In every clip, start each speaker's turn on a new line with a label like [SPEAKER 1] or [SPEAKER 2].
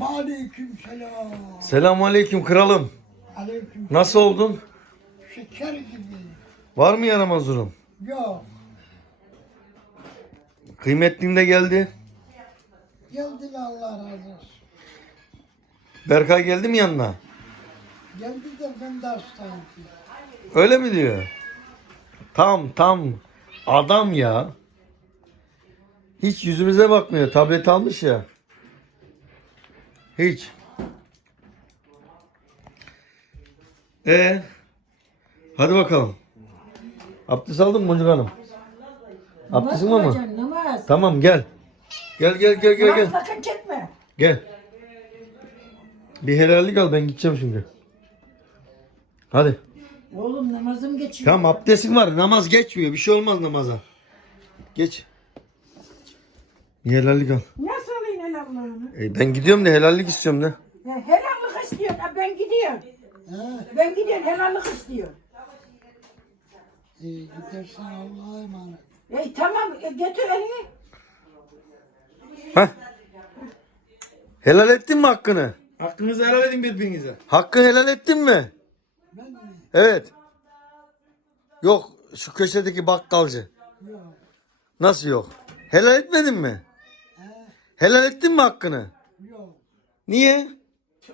[SPEAKER 1] Aleyküm selam.
[SPEAKER 2] Selamun aleyküm kralım.
[SPEAKER 1] Aleyküm
[SPEAKER 2] Nasıl oldun?
[SPEAKER 1] Şeker gibi.
[SPEAKER 2] Var mı yaramaz durum?
[SPEAKER 1] Yok.
[SPEAKER 2] Kıymetlin de geldi.
[SPEAKER 1] Geldi de Allah razı olsun.
[SPEAKER 2] Berkay geldi mi yanına?
[SPEAKER 1] Geldi de ben de hastayım.
[SPEAKER 2] Öyle mi diyor? Tam tam adam ya. Hiç yüzümüze bakmıyor. Tablet almış ya. Hiç. E Hadi bakalım. Abdest aldın mı Boncuk Hanım? Abdestin var mı?
[SPEAKER 3] kılacaksın, Namaz.
[SPEAKER 2] Tamam gel. Gel gel gel gel gel.
[SPEAKER 3] Sakın çekme.
[SPEAKER 2] Gel. Bir helallik al ben gideceğim şimdi. Hadi.
[SPEAKER 3] Oğlum namazım geçiyor.
[SPEAKER 2] Tamam abdestin var. Namaz geçmiyor. Bir şey olmaz namaza. Geç. Bir helallik al.
[SPEAKER 3] Nasıl helalliğini?
[SPEAKER 2] E, ben gidiyorum da helallik istiyorum da.
[SPEAKER 3] Ya helallik istiyor. Ha, ben gidiyorum.
[SPEAKER 1] He?
[SPEAKER 3] Ben gidiyorum helallik istiyor.
[SPEAKER 1] İyi gidersen Allah'a emanet.
[SPEAKER 3] E, tamam e, getir elini.
[SPEAKER 2] Heh. Helal ettin mi hakkını?
[SPEAKER 4] Hakkınızı helal edin birbirinize.
[SPEAKER 2] Hakkı helal ettin mi?
[SPEAKER 1] Ben mi?
[SPEAKER 2] Evet. Yok şu köşedeki bakkalcı.
[SPEAKER 1] Yok.
[SPEAKER 2] Nasıl yok? Helal etmedin mi?
[SPEAKER 1] He?
[SPEAKER 2] Helal ettin mi hakkını?
[SPEAKER 1] Yok.
[SPEAKER 2] Niye?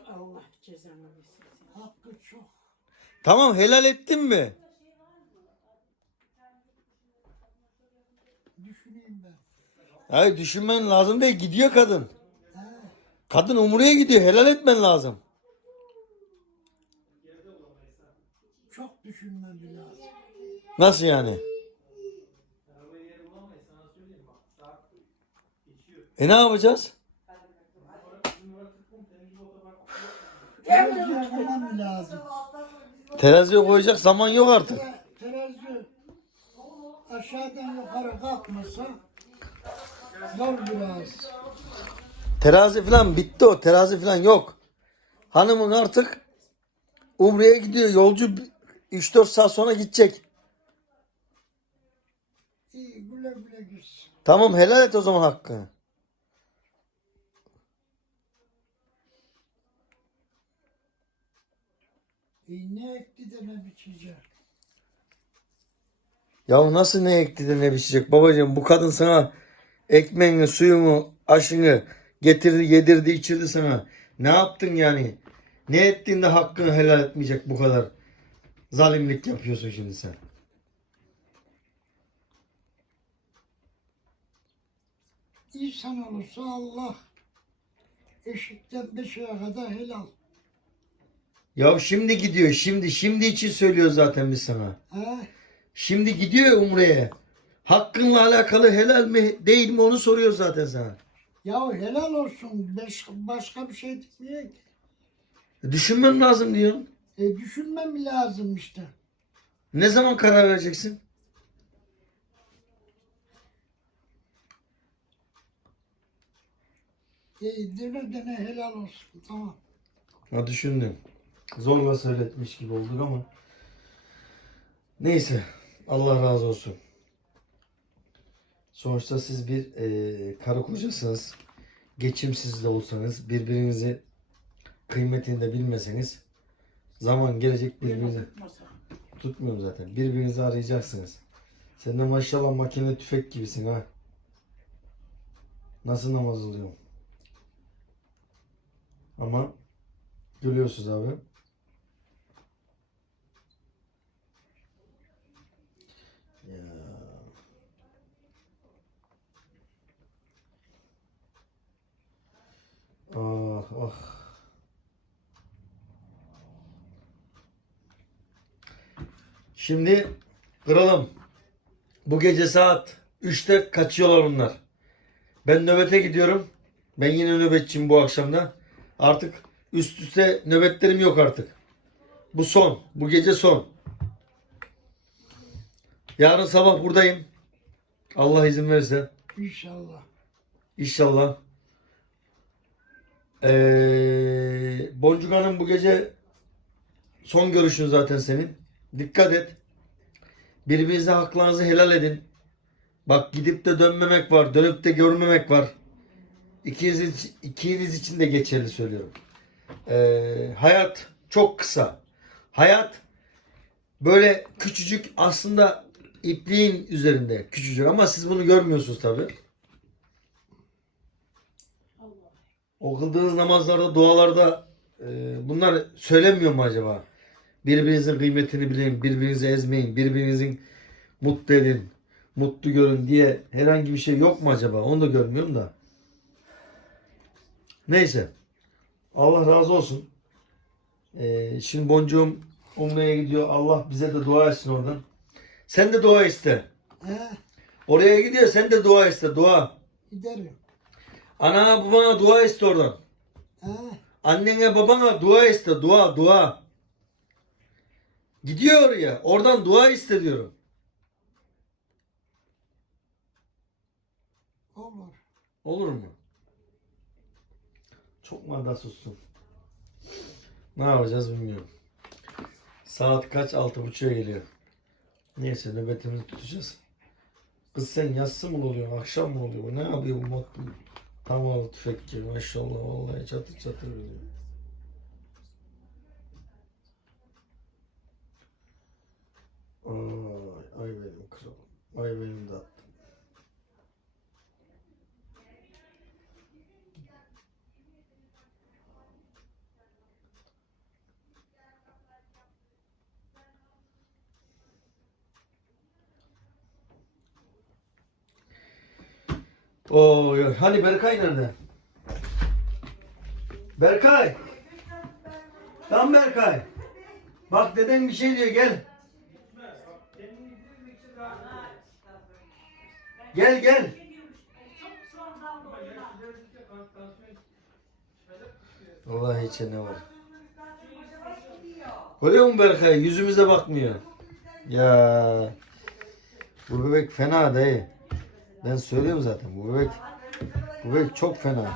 [SPEAKER 3] Allah cezanı versin.
[SPEAKER 1] Hakkı çok.
[SPEAKER 2] Tamam helal ettin mi?
[SPEAKER 1] Düşüneyim ben.
[SPEAKER 2] Hayır düşünmen lazım değil. Gidiyor kadın.
[SPEAKER 1] He?
[SPEAKER 2] Kadın umuraya gidiyor. Helal etmen lazım.
[SPEAKER 1] Çok düşünmem lazım.
[SPEAKER 2] Nasıl yani? E ne yapacağız?
[SPEAKER 1] Lazım.
[SPEAKER 2] Teraziye koyacak zaman yok artık.
[SPEAKER 1] Te- Terazi aşağıdan yukarı kalkmasa zor biraz.
[SPEAKER 2] Terazi falan bitti o. Terazi falan yok. Hanımın artık Umre'ye gidiyor. Yolcu 3-4 saat sonra gidecek.
[SPEAKER 1] İyi güle güle gitsin.
[SPEAKER 2] Tamam helal et o zaman hakkını.
[SPEAKER 1] İyi ne ekti de ne biçecek.
[SPEAKER 2] Ya nasıl ne ekti de ne biçecek babacığım bu kadın sana ekmeğini, suyunu, aşını getirdi, yedirdi, içirdi sana. Ne yaptın yani? Ne ettin de hakkını helal etmeyecek bu kadar zalimlik yapıyorsun şimdi sen.
[SPEAKER 1] İnsan olursa Allah eşikten beşiğe kadar helal.
[SPEAKER 2] Ya şimdi gidiyor şimdi şimdi için söylüyor zaten biz sana.
[SPEAKER 1] He?
[SPEAKER 2] Şimdi gidiyor Umre'ye. Hakkınla alakalı helal mi değil mi onu soruyor zaten sana.
[SPEAKER 1] Ya helal olsun. Beş, başka bir şey demiyor ki.
[SPEAKER 2] Düşünmem lazım diyorsun.
[SPEAKER 1] E, düşünmem lazım işte.
[SPEAKER 2] Ne zaman karar vereceksin?
[SPEAKER 1] E, dene dene helal olsun. Tamam.
[SPEAKER 2] Ha düşündüm. Zorla söyletmiş gibi olduk ama. Neyse. Allah razı olsun. Sonuçta siz bir e, karı kocasınız. Geçimsiz de olsanız birbirinizi kıymetini de bilmeseniz zaman gelecek birbirinize tutmuyorum zaten. Birbirinizi arayacaksınız. Sen de maşallah makine tüfek gibisin ha. Nasıl namaz oluyor? Ama Görüyorsunuz abi. Ah ah. Şimdi kralım bu gece saat 3'te kaçıyorlar onlar. Ben nöbete gidiyorum. Ben yine nöbetçiyim bu akşamda. Artık Üst üste nöbetlerim yok artık. Bu son. Bu gece son. Yarın sabah buradayım. Allah izin verirse.
[SPEAKER 1] İnşallah.
[SPEAKER 2] İnşallah. Ee, Boncuk Hanım bu gece son görüşün zaten senin. Dikkat et. Birbirinize haklarınızı helal edin. Bak gidip de dönmemek var. Dönüp de görmemek var. ikiniz, ikiniz için de geçerli söylüyorum. Ee, hayat çok kısa. Hayat böyle küçücük aslında ipliğin üzerinde küçücük ama siz bunu görmüyorsunuz tabi. O kıldığınız namazlarda, dualarda e, bunlar söylenmiyor mu acaba? Birbirinizin kıymetini bilin, birbirinizi ezmeyin, birbirinizin mutlu edin, mutlu görün diye herhangi bir şey yok mu acaba? Onu da görmüyorum da. Neyse. Allah razı olsun. Ee, şimdi boncuğum Umre'ye gidiyor. Allah bize de dua etsin oradan. Sen de dua iste.
[SPEAKER 1] He,
[SPEAKER 2] Oraya gidiyor sen de dua iste. Dua.
[SPEAKER 1] giderim.
[SPEAKER 2] Ana babana dua iste oradan.
[SPEAKER 1] He,
[SPEAKER 2] Annene babana dua iste. Dua dua. Gidiyor oraya. Oradan dua iste diyorum.
[SPEAKER 1] olur.
[SPEAKER 2] Olur mu? Çok madasuzsun. Ne yapacağız bilmiyorum. Saat kaç? Altı buçuğa geliyor. Neyse nöbetimizi tutacağız. Kız sen yatsı mı oluyor? Akşam mı oluyor? Ne yapıyor bu mod? Tamam tüfek gibi maşallah vallahi çatır çatır biliyor. Ay, ay benim kralım. Ay benim tatlım. Oy, hani Berkay nerede? Berkay. Tam Berkay. Bak deden bir şey diyor gel. Gel gel. Vallahi içe ne var? Görüyor musun Berkay? Yüzümüze bakmıyor. Ya. Bu bebek fena değil. Ben söylüyorum zaten bu bebek bu bebek çok fena.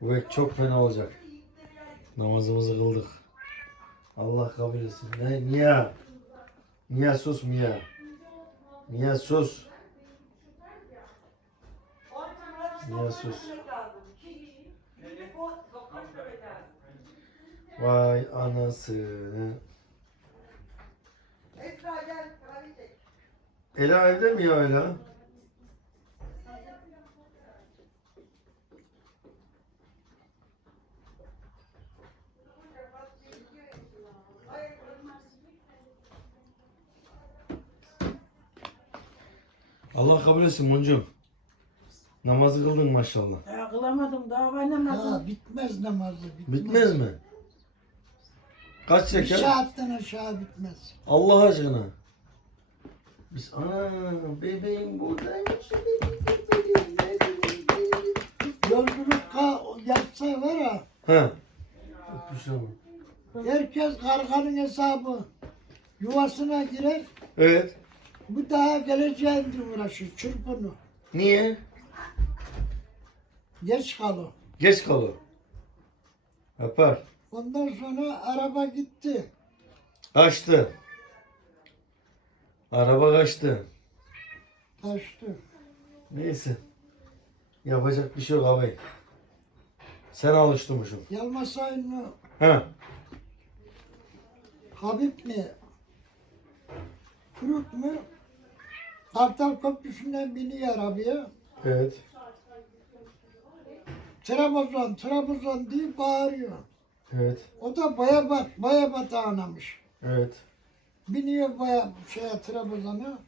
[SPEAKER 2] Bu bebek çok fena olacak. Namazımızı kıldık. Allah kabul etsin. Ne? Niye? Niye sus Mia? Niye sus? Niye sus? Vay anasını. Ela evde mi ya Ela? Allah kabul etsin Moncuğum. Namazı kıldın maşallah.
[SPEAKER 3] Ya kılamadım daha oynamadım.
[SPEAKER 1] Ha, bitmez namazı. Bitmez,
[SPEAKER 2] Bitmez mi? Kaç
[SPEAKER 1] Bir
[SPEAKER 2] rekat?
[SPEAKER 1] saatten aşağı bitmez.
[SPEAKER 2] Allah aşkına. Biz ana bebeğim buradaymış.
[SPEAKER 1] Yolculuk ka- yapsa var
[SPEAKER 2] Ha. Öpmüş ama.
[SPEAKER 1] herkes karganın hesabı yuvasına girer.
[SPEAKER 2] Evet.
[SPEAKER 1] Bu daha geleceğindir uğraşır, çırpını.
[SPEAKER 2] Niye?
[SPEAKER 1] Geç kalır.
[SPEAKER 2] Geç kalıyor. Yapar.
[SPEAKER 1] Ondan sonra araba gitti.
[SPEAKER 2] Kaçtı. Araba kaçtı.
[SPEAKER 1] Kaçtı.
[SPEAKER 2] Neyse. Yapacak bir şey yok abi. Sen alıştırmışsın.
[SPEAKER 1] Yalmasayın mı?
[SPEAKER 2] Ha.
[SPEAKER 1] Habib mi? Kurut mu? Kartal Köprüsü'nden biniyor arabaya.
[SPEAKER 2] Evet.
[SPEAKER 1] Trabzon, Trabzon diye bağırıyor.
[SPEAKER 2] Evet.
[SPEAKER 1] O da baya bat, baya bata anamış.
[SPEAKER 2] Evet.
[SPEAKER 1] Biniyor baya şeye Trabzon'a.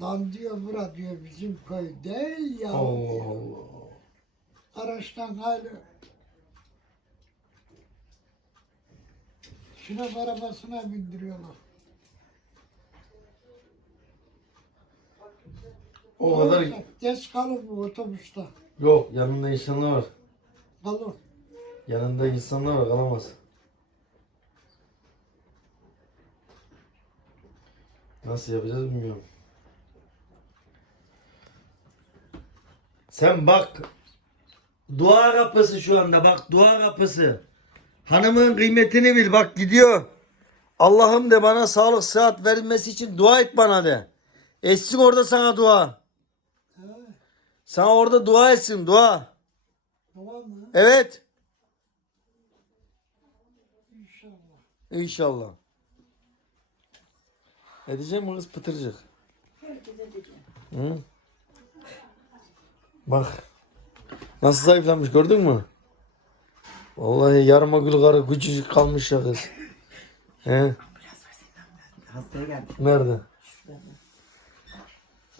[SPEAKER 1] Lan diyor bura diyor bizim köy değil ya.
[SPEAKER 2] Allah
[SPEAKER 1] diyor.
[SPEAKER 2] Allah.
[SPEAKER 1] Araçtan gayrı. Şuraf arabasına bindiriyorlar.
[SPEAKER 2] O kadar
[SPEAKER 1] Oysa Geç kalır bu otobüste.
[SPEAKER 2] yok. Yanında insanlar var.
[SPEAKER 1] Kalır.
[SPEAKER 2] Yanında insanlar var. Kalamaz. Nasıl yapacağız bilmiyorum. Sen bak. Dua kapısı şu anda bak dua kapısı. Hanımın kıymetini bil bak gidiyor. Allah'ım de bana sağlık sıhhat verilmesi için dua et bana de. Etsin orada sana dua. Sana orada dua etsin dua. Evet.
[SPEAKER 1] İnşallah.
[SPEAKER 2] İnşallah. Edeceğim mi kız pıtıracak? Hı? Bak. Nasıl zayıflamış gördün mü? Vallahi yarıma gül karı küçücük kalmış ya kız. He?
[SPEAKER 5] Hastaya gelmiş.
[SPEAKER 2] Nerede?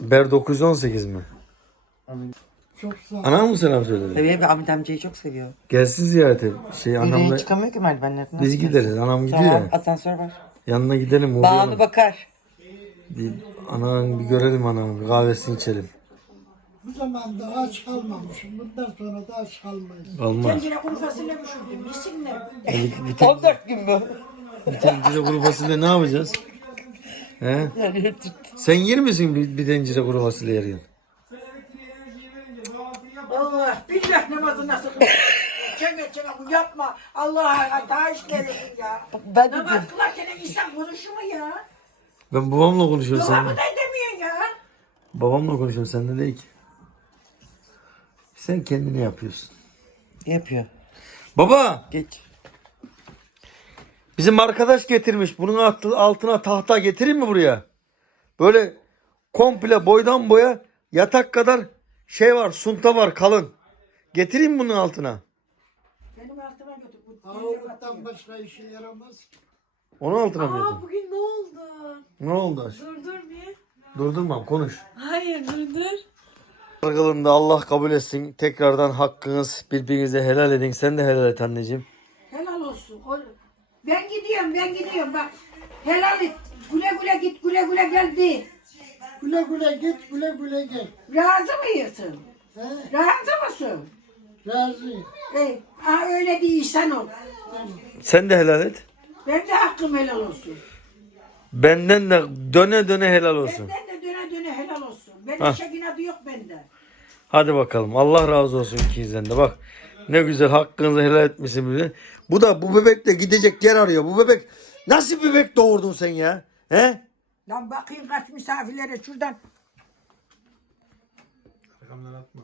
[SPEAKER 2] Ber 918 mi?
[SPEAKER 1] Çok sağ ol.
[SPEAKER 2] Ana mı selam söyledi?
[SPEAKER 5] Tabii abi Ahmet amcayı çok seviyor.
[SPEAKER 2] Gelsin ziyarete. Şey
[SPEAKER 5] Annemle...
[SPEAKER 2] anamla
[SPEAKER 5] çıkamıyor ki merdivenlerden.
[SPEAKER 2] biz gideriz. Anam gidiyor
[SPEAKER 5] Tamam
[SPEAKER 2] ya.
[SPEAKER 5] asansör var.
[SPEAKER 2] Yanına gidelim.
[SPEAKER 5] Banu
[SPEAKER 2] uğrayalım.
[SPEAKER 5] bakar.
[SPEAKER 2] Bir ananı bir görelim anamı. Bir kahvesini içelim.
[SPEAKER 1] Bu zamanda aç kalmamışım. Bundan sonra da aç kalmayız.
[SPEAKER 2] Olmaz.
[SPEAKER 3] Kendine kuru fasulye pişirdim. Yesinler.
[SPEAKER 2] Bir, bir, ten-
[SPEAKER 5] 14 gün bu.
[SPEAKER 2] bir tencere kuru fasulye ne yapacağız? He? Sen yer misin bir, bir tencere kuru fasulye yarın?
[SPEAKER 3] Allah billah namazı nasıl Çenge çenge bu yapma. Allah'a daha işlemesin ya.
[SPEAKER 5] Ben de
[SPEAKER 3] Namaz kılarken insan konuşur mu ya?
[SPEAKER 2] Ben babamla konuşuyorum
[SPEAKER 3] Dolabı
[SPEAKER 2] seninle.
[SPEAKER 3] da edemiyorsun ya.
[SPEAKER 2] Babamla konuşuyorum seninle değil ki. Sen kendini yapıyorsun.
[SPEAKER 5] Yapıyor.
[SPEAKER 2] Baba
[SPEAKER 5] Geç.
[SPEAKER 2] bizim arkadaş getirmiş. Bunun altına tahta getireyim mi buraya? Böyle komple boydan boya yatak kadar şey var sunta var kalın. Getireyim bunun altına.
[SPEAKER 3] Benim aklıma götür.
[SPEAKER 1] Ağırlıktan başka işe yaramaz
[SPEAKER 2] ki. 16'na mı
[SPEAKER 6] Aa bugün ne oldu?
[SPEAKER 2] Ne oldu aşk?
[SPEAKER 6] Dur bir.
[SPEAKER 2] Durdurmam konuş.
[SPEAKER 6] Hayır dur dur.
[SPEAKER 2] Yargılığında Allah kabul etsin. Tekrardan hakkınız birbirinize helal edin. Sen de helal et anneciğim.
[SPEAKER 3] Helal olsun oğlum. Ben gidiyorum ben gidiyorum bak. Helal et. Güle güle git güle güle gel de.
[SPEAKER 1] Güle güle git, güle güle gel.
[SPEAKER 3] Razı mıyısın?
[SPEAKER 1] He?
[SPEAKER 3] Razı mısın?
[SPEAKER 1] Razıyım.
[SPEAKER 3] Ey, aa, öyle bir insan ol.
[SPEAKER 2] Sen de helal et.
[SPEAKER 3] Ben de hakkım helal olsun.
[SPEAKER 2] Benden de döne döne helal olsun.
[SPEAKER 3] Benden de döne döne helal olsun. Benim
[SPEAKER 2] Hah.
[SPEAKER 3] şekin adı yok bende.
[SPEAKER 2] Hadi bakalım. Allah razı olsun ikinizden de. Bak ne güzel hakkınızı helal etmişsin bize. Bu da bu bebek de gidecek yer arıyor. Bu bebek nasıl bebek doğurdun sen ya? He?
[SPEAKER 3] Lan bakayım kaç misafirlere şuradan.
[SPEAKER 4] Rakamları atma.